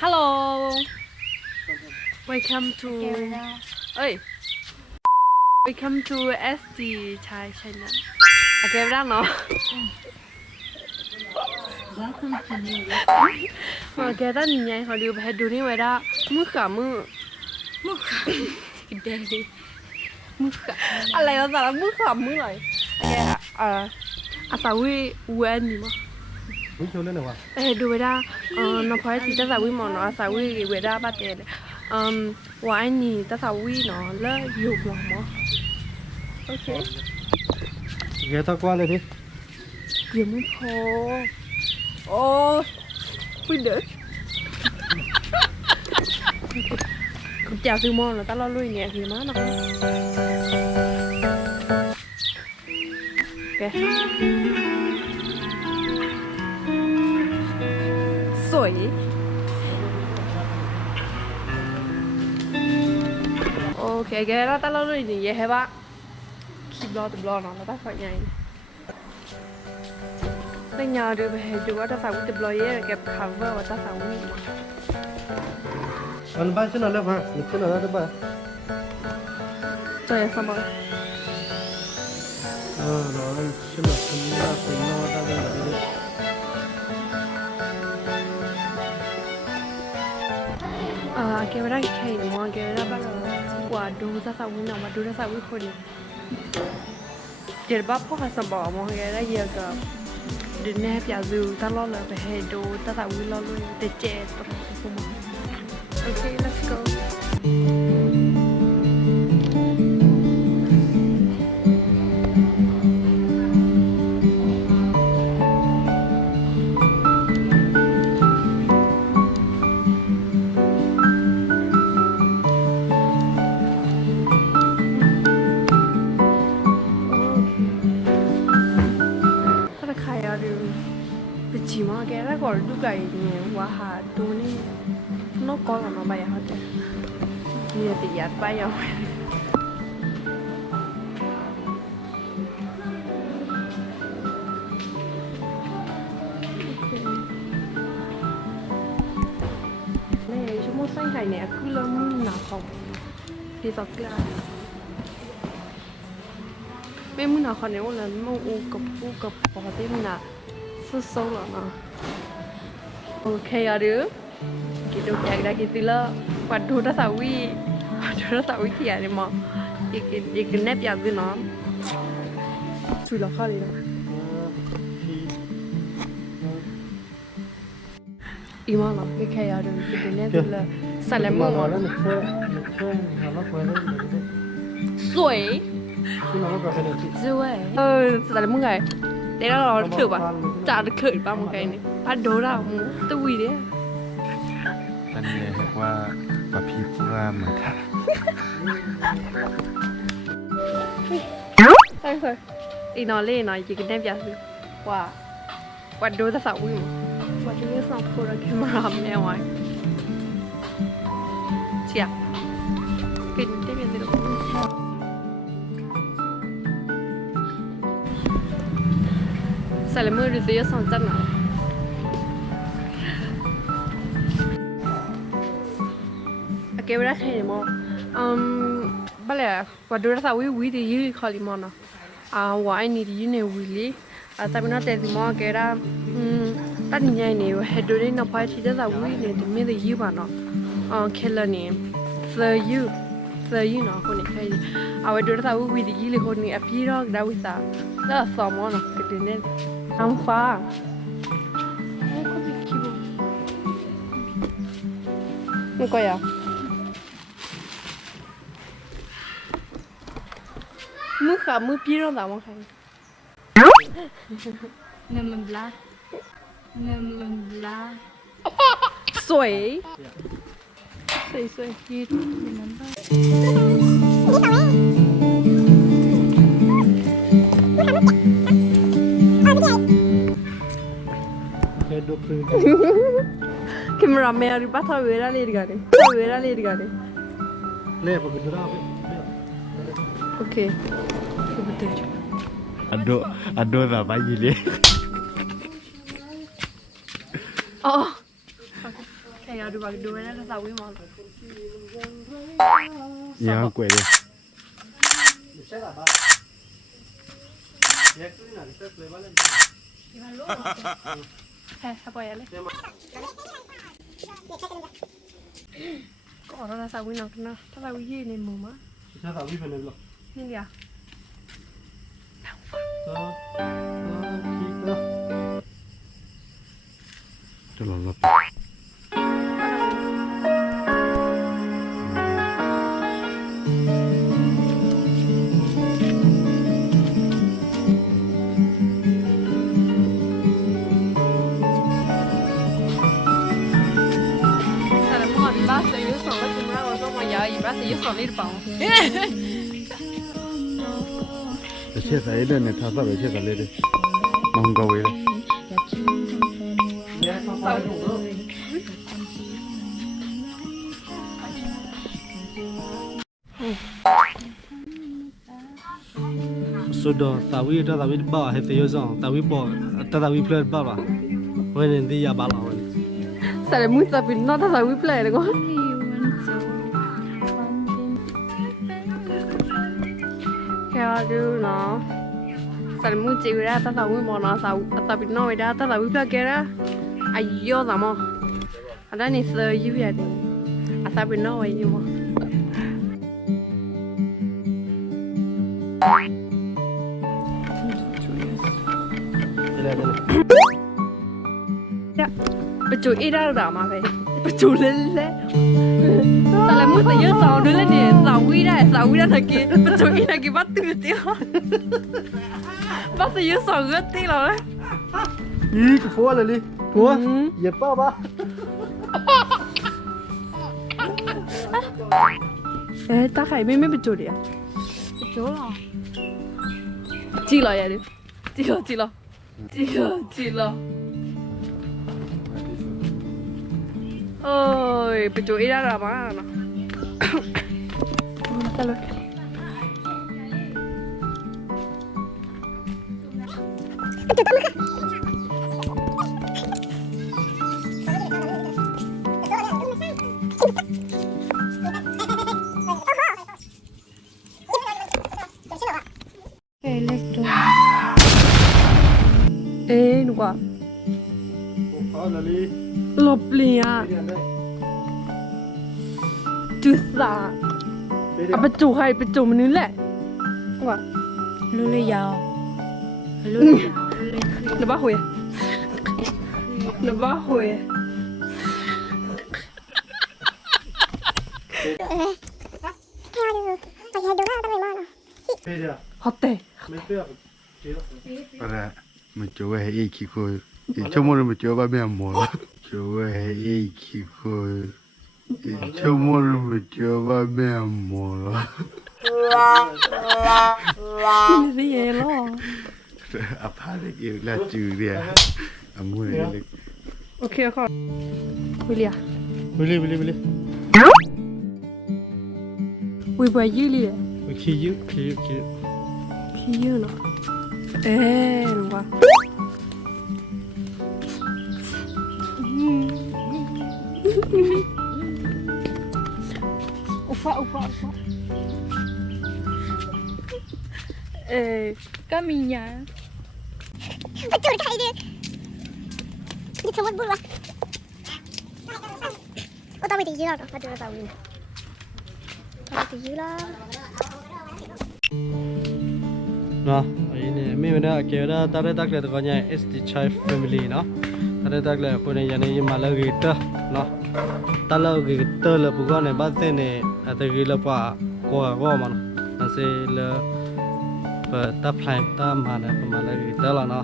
Hello. Welcome to. Ơi. Welcome to SD Thai channel. À kêu đang nó. Welcome to New ta nhìn nhảy họ điều bài đủ đi vậy đó. Mưa khả mưa. Mưa khả. Đây đi. Mưa khả. À lại nó là mưa khả mưa rồi. À, à, à sao quên gì mà quý chỗ lên ờ, nó phải thì ta sao quý mà nó sao quý đuổi ra bắt tiền um anh nhỉ ta sao quý nó là dục lòng mà ok. Ghé ta qua đây đi. Ghé muốn ô quý đỡ chào sư môn là ta lo lui nhẹ thì má nó. Ok. quỷ. Ok ghê đó, tao lâu đi gì vậy bác? Kim lo tùm lo nó, nó tao phải nhảy Tao nhờ được về chủ tao phải cũng tùm lo vậy, kẹp khẳng vơ và tao phải cũng nhịn Anh ba chứ nào đâu mà, nhịp chứ nào đâu ba Trời, sao mà Ờ, rồi, chứ nào ดูถ้าสาวมีรอเลยแต่เจ็ดตรงนี้มโอเค let's go ยาว 네, 쇼모상이 네. 클럽 나 커. 디서 클 라. 매문 나커 네. 오늘 뭐 오급 오급 버디 나. 수소라 나. 오케이 아 르. กินดูแกงได้กินติลวัดดูทัศวี 저러 다 위키 아니 뭐 이게 이게 냅 야그 너 줄러 칼이야 이만아 이렇게 야를 이렇게 냅을 살레모 뭐 쇠 쇠. 어, 살레모 가 이. 내가 너 들어 봐. 자, 그 봐, 뭐 가이 니. 아, 돌 아. 또 위 래. ันเลยว่าปะพีผู้งามเหมือนกัน Thôi thôi Ý nói lên nói chỉ cần đem giả Wow Quả đô ta sạo quý mà Quả chúng ta sạo cô nè ngoài Chị à Kinh tiếp nhận từ đâu Sao lại mưa được dưới sông camera khaini mo um bale wadura sa wi wi de yi khali mo na a wa ni di ne wi li a ta mina te di mo ke ra um ta ni nyai ni he do ni na pa chi da sa wi ne di me de yi ba na a khela ni the you the you na ko ni khai a wadura sa wi wi de yi li ho ni a pi ro da wi sa da sa mo na ke de ne am fa 你过呀。cả mưa pi nó tao mong khai nên mình la nên mình la sủi sủi sủi gì mình nắm tay คิมราเมริปะทาเวราเลดกันทาเวราเลดกันเล่ปกติเรา Okey. Betul. Aduk, là bao nhiêu ni. Oh. Okey, aduk bagi dua ni dah sawi mal. Ya, kuih dia. Hei, apa ya le? Kau orang dah sawi nak kena, tak sawi ye ni mama. Kita sawi benar belum? 听点。这老了。你把自己送的帮。切菜的呢，他啥都切菜来的，蛮高位的。Sudah, tapi itu tapi bawa hati yosong, tapi bawa, tapi player bawa. Wei nanti ya bawa. Saya mungkin tapi, no tapi player kok. du nó sao mu chịu ra ta tao mu mò nó ta bị nói ra ta là bị bao kia ra ai vô làm mò ở đây này sờ như vậy à ta bị nói như mò Dạ, bà chú ít ra rồi mà vậy Bà chú lên lên แต่ละมือแต่ยืดสองด้วยเลยเนี่ยสองวิได้สองวิได้ตะกี้ประตูอีตะกี้บ้าตื่นเตี้ยบ้าแต่ยืดสองก็ตีเราเลยอีกพัวเลยลิพัวเหยียบป้าบ้าเอ๊ะตาไข่ไม่ไม่ไปจุดอะเปจุดหรอจีรอยอะดิจีรอจีรอจีรอจีรอ Ay, pero ir a la mano. Electro. En guap. Oh, หลบเลียยจุดสาเดือนเอาไปจุใครไปจูมันนี้แหละว่ะรู้เลยยาวรู้เลยยาวรู้เลยคืนหรือว่าหุยหรือว่าหวยเดือน ฮอตเตะ ไม่เปรี้ยวเจียว อะไรมันจะไว้ให้อีกคิดคุย ichomoro mutiyoba meamoro chowe eichiko ichomoro mutiyoba meamoro rejälo. Apare que la Julia. Amore. Ja. Okej, jag kollar. Julia. Eh, ouais. Ê, cá mì nhà Bắt chỗ thay đi. Đi xong mất bút quá. Ô, tao mày thì dữ lắm, tao mày thì dữ lắm. Nó ini mi mana kira tare tak le tukanya SD Chai family no tare tak le kone yani ini malah gitu no talo gitu con này ne bat này ta ghi là quả quả gò mà nó. Sẽ là và ta phải ta mà nó mà là ghi là nó.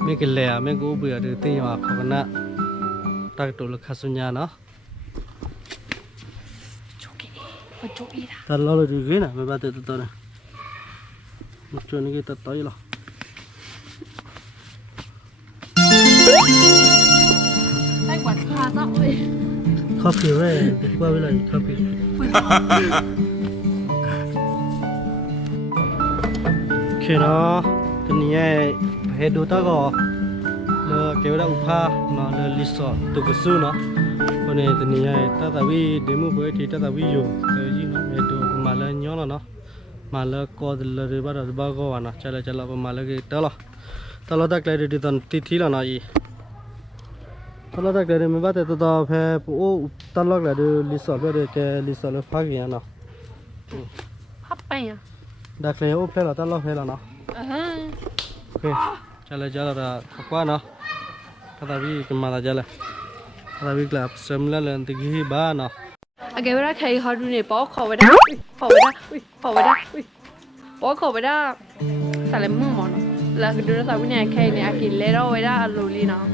Mấy cái lẻ mấy cái bữa được tin mà không nè ta tụ lực khá số nhà nó ta lo được ghi nè mấy ba tự tự này một chuyện cái ta tới copyright qua với lại copy khi nó cái này hết đồ ta gò nó kéo đã upa nó là resort tụ cái sư nó còn này này ta tại vì để mua với thì ta tại vì dùng tới gì nó hết đồ mà là nhớ là nó. Mà là có là rồi bắt đầu bao gò nó chả là chả là mà là cái đó là ta lo tao lại được thì tận tí thí là nó gì? ချလာပမာလကေတလာတလာတကလေးတီတန်တီသီလာနာဤတလာတကလေးမဘတဲ့တော်ဖဲပိုတလောက်လာဒီလီဆော်ပဲကဲလီဆော်လဖာကီနော် ဟပ်ပိုင်ရ ဒါကလေးအိုဖဲလာတလောက်ဖဲလာနော် အဟမ်း โอเคချလာချလာတာကွာနော်တတဝီကမာလာချလာတတဝီကလပ်စမ်လာလန်တကြီးဘာနော် အကယ်ရခိုင်ဟာဒူနေပေါ်ခေါ်ဝဒခေါ်ဝဒခေါ်ဝဒပေါ်ခေါ်ဝဒဆာလမှုမနော်လာကဒူရသာဝိနေခိုင်နေအကီလေတော့ဝဒအလိုလီနော်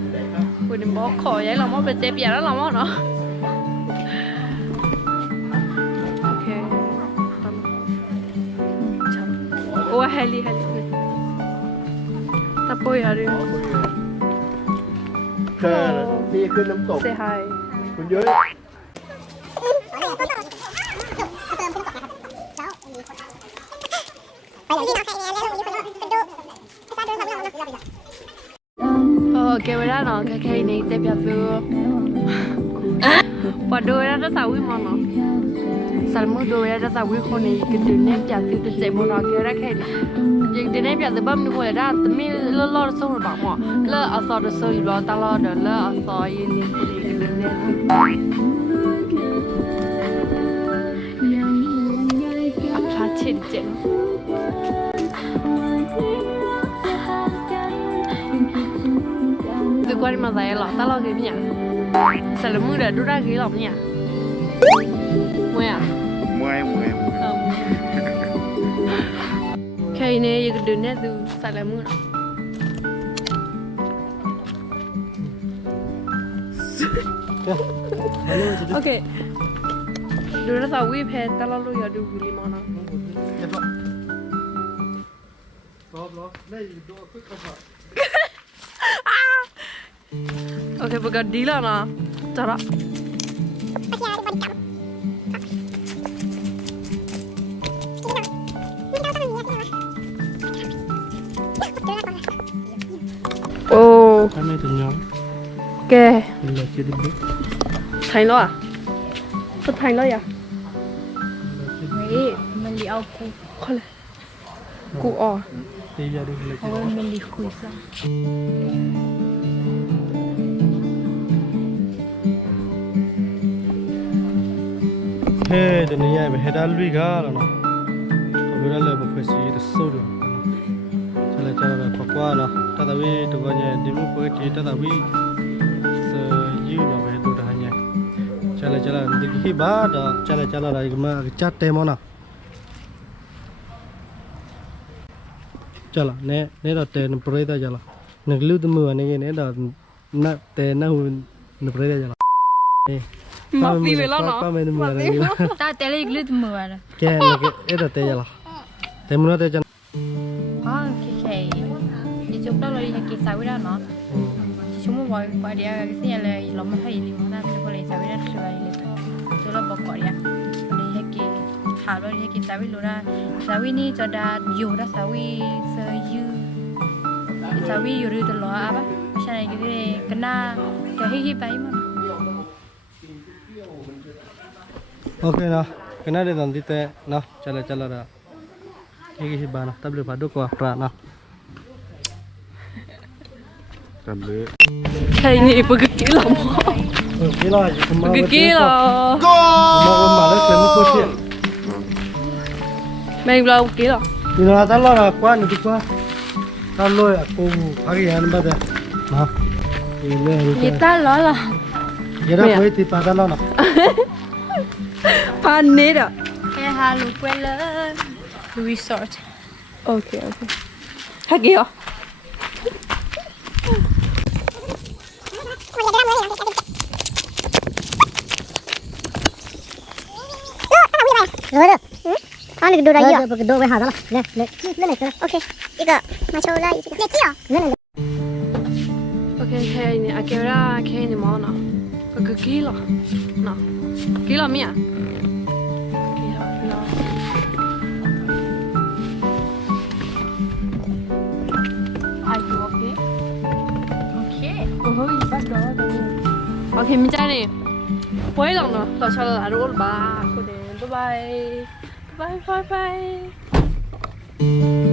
คุณบอกขอย้ายเรามาเป็นเจ็บอย่าแล้วเรามาเนาะโอเคโอ้เฮลี่เฮลีตะปุยอะไรเธอพี่ขึ้นน้ำตกเซฮายคุณเยอะไปเดี๋ยวนี้เนาะแค่นี้แล้วเดี๋ยวนี้ไปดูไปดูสำรวจเราเนาะ que verano, que que ni te piaciugo. Cuando era de sawi mono. Salmo do era de sawi koni que tu ne piaciu te se mono que era que ni. Yang te ne piaciu bam ni ko era te mi lo lo so ro ba mo. Le a so de so lo ta lo de le a so yin ni ni que ne. อาคาเช่นเจ็บ 关嘛在老大老给面，啥了么的都在给老面，么呀？么呀么呀么。开呢一个人呢就啥了么了。OK，ดด้วยกี่หลอกเนี่ยมวยอะมวยมวยใครเนี่ยอยากดูเนี่ยดูสละมือโอเคดูนะสาววิเพตตลอดเลยอย่าดูวิลีมานะรอบรอได้ดูขึ้นกระ Ok, vừa gần đi là là Chờ đó Ồ Cái nó à? Thật thành nó à? Đấy, mình đi ao cụ Khoan lại Cụ ỏ Đi ra đi. Mình đi khui ra. he, de ni ya be he da lui ga, la no. To be la ba phwe si de so de cha la cha ba pa kwa la. Ta ta we to ga nya di mu ko ti ta ta we so yu na be to da nya cha la cha ba da. Cha la cha la ra ma cha te mo na. Cha la, ne ne da te na pre da cha la. Ne lu de mu hu na pre mà vì vậy nó. nó mà vì ta tê lấy lít mưa rồi. Cái này cái cái đó tê rồi tê muốn nó tê cho à cái cái thì chúng ta lấy cái sao đó nó. Chúng muốn gọi gọi đi cái gì là lòng mà hay liền nó cái gọi lấy đó rồi là cho nó bỏ gọi đi lấy cái đi rồi lấy cái sao đó ra. Sao này cho đã dù đó sao sơ dư. Sao dư rồi từ lo à bác sau này cái cái cái na cái hi hi bay mà ok nè, cái này để làm đi tệ nào chờ lại chờ lại đã cái gì bà nào tập luyện phải đốt quả ra nào tập luyện thầy nhị bực kỹ lắm. Bực kỹ rồi bực kỹ rồi mà nó cần một câu chuyện. Mình lâu kỹ rồi thì nó ta lo là quá nữa qua. ta lôi à cô phải gì anh bắt giờ nè. thì ta lo là ye ra ko ti pa ta la na pan nết à Hey, hello, Quella. The resort. ok ok hay kìa rồi được con được đồ đấy à cái đồ với hả đó này này này này ok 이거 맞춰라 이거 내 끼요 này này ok cái này à cái ra cái này món nào cái cái Porque kilo. No. Kilo mía. Kilo, kilo. Are you okay? Okay. Oh, it's bad dog. Okay, mi chani. Pues no, no. Lo chalo la rul ba. Bye bye. Bye bye bye.